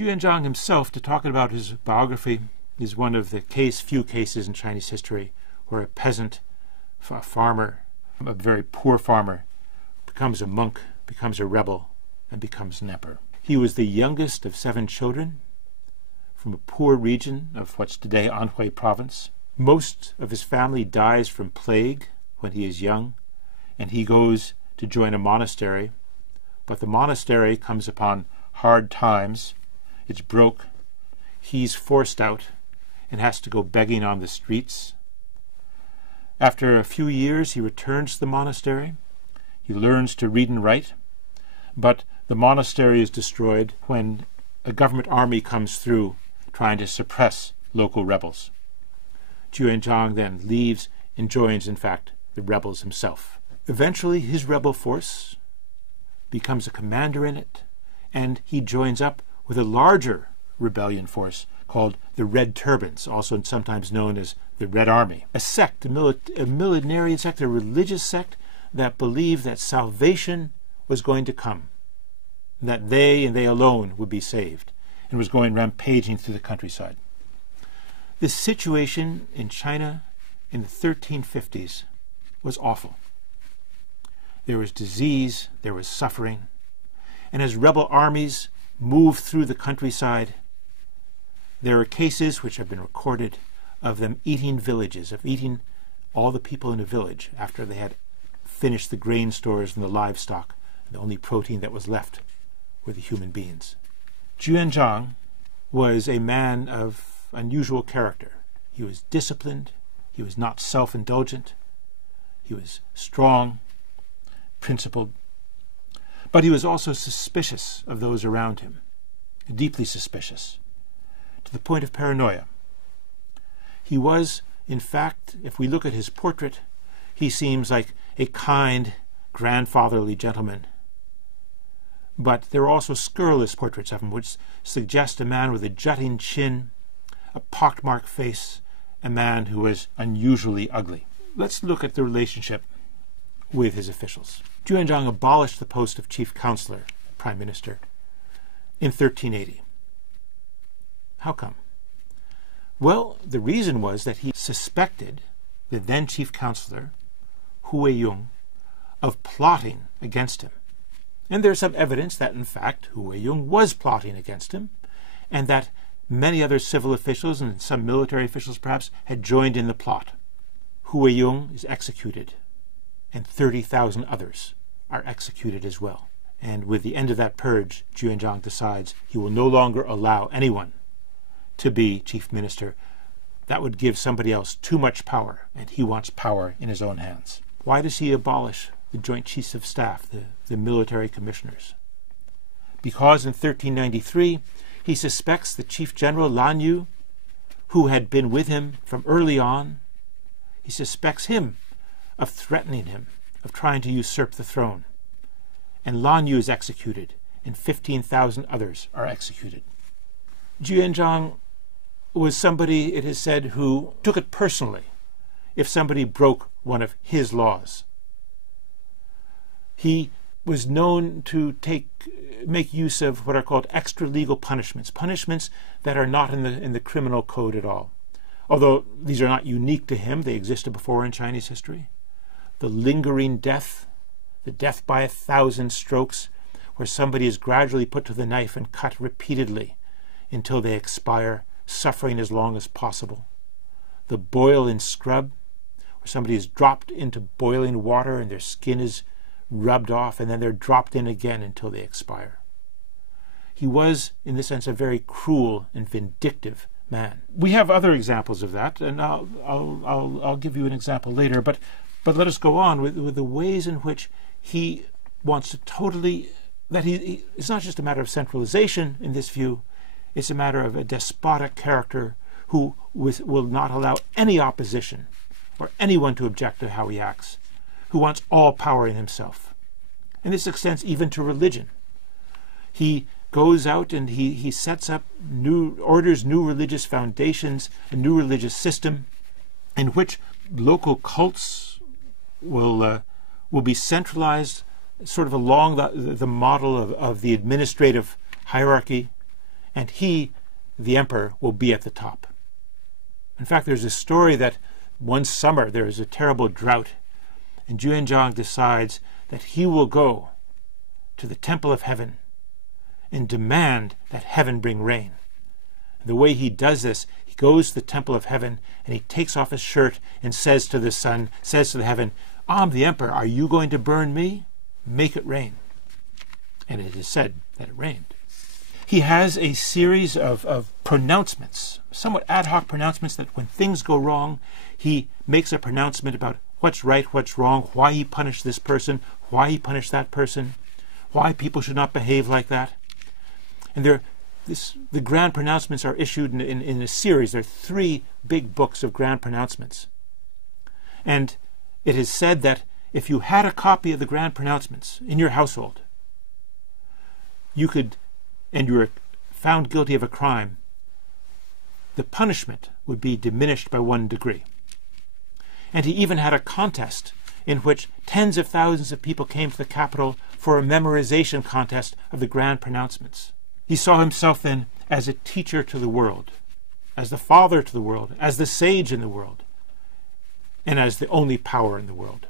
Juanzhang himself, to talk about his biography, is one of the few cases in Chinese history where a peasant, a farmer, a very poor farmer, becomes a monk, becomes a rebel, and becomes an emperor. He was the youngest of 7 children from a poor region of what's today Anhui province. Most of his family dies from plague when he is young, and he goes to join a monastery. But the monastery comes upon hard times. It's broke. He's forced out and has to go begging on the streets. After a few years, he returns to the monastery. He learns to read and write, but the monastery is destroyed when a government army comes through trying to suppress local rebels. Juanzhang then leaves and joins, in fact, the rebels himself. Eventually, his rebel force becomes a commander in it, and he joins up with a larger rebellion force called the Red Turbans, also sometimes known as the Red Army, a sect, a millenarian sect, a religious sect that believed that salvation was going to come, that they and they alone would be saved, and was going rampaging through the countryside. This situation in China in the 1350s was awful. There was disease, there was suffering, and as rebel armies moved through the countryside, there are cases which have been recorded of them eating villages, of eating all the people in a village after they had finished the grain stores and the livestock. The only protein that was left were the human beings. Juanzhang was a man of unusual character. He was disciplined. He was not self-indulgent. He was strong, principled. But he was also suspicious of those around him, deeply suspicious, to the point of paranoia. He was, in fact, if we look at his portrait, he seems like a kind, grandfatherly gentleman. But there are also scurrilous portraits of him, which suggest a man with a jutting chin, a pockmarked face, a man who was unusually ugly. Let's look at the relationship with his officials. Juanzhang abolished the post of chief counselor, prime minister, in 1380. How come? Well, the reason was that he suspected the then chief counselor, Huiyong, of plotting against him. And there's some evidence that, in fact, Huiyong was plotting against him, and that many other civil officials and some military officials perhaps had joined in the plot. Huiyong is executed, and 30,000 others are executed as well. And with the end of that purge, Juanzhang decides he will no longer allow anyone to be chief minister. That would give somebody else too much power, and he wants power in his own hands. Why does he abolish the Joint Chiefs of Staff, the military commissioners? Because in 1393, he suspects the Chief General Lan Yu, who had been with him from early on, he suspects him of threatening him, of trying to usurp the throne. And Lan Yu is executed, and 15,000 others are executed. Juanzhang was somebody, it is said, who took it personally if somebody broke one of his laws. He was known to make use of what are called extra-legal punishments, punishments that are not in the criminal code at all. Although these are not unique to him, they existed before in Chinese history. The lingering death, the death by 1,000 strokes, where somebody is gradually put to the knife and cut repeatedly until they expire, suffering as long as possible. The boil and scrub, where somebody is dropped into boiling water and their skin is rubbed off, and then they're dropped in again until they expire. He was, in this sense, a very cruel and vindictive man. We have other examples of that, and I'll give you an example later. But let us go on with the ways in which he wants to totally. It's not just a matter of centralization in this view. It's a matter of a despotic character who will not allow any opposition or anyone to object to how he acts, who wants all power in himself. And this extends even to religion. He goes out and he sets up new religious foundations, a new religious system in which local cults will be centralized sort of along the model of the administrative hierarchy, and he, the emperor, will be at the top. In fact, there's a story that one summer there is a terrible drought, and Juanzhang decides that he will go to the temple of heaven and demand that heaven bring rain. The way he does this, he goes to the temple of heaven and he takes off his shirt and says to the sun, says to the heaven, I'm the emperor, are you going to burn me? Make it rain. And it is said that it rained. He has a series of pronouncements, somewhat ad hoc pronouncements, that when things go wrong, he makes a pronouncement about what's right, what's wrong, why he punished this person, why he punished that person, why people should not behave like that. And the grand pronouncements are issued in a series. There are 3 big books of grand pronouncements. And it is said that if you had a copy of the grand pronouncements in your household, and you were found guilty of a crime, the punishment would be diminished by 1 degree. And he even had a contest in which tens of thousands of people came to the capital for a memorization contest of the grand pronouncements. He saw himself then as a teacher to the world, as the father to the world, as the sage in the world, and as the only power in the world.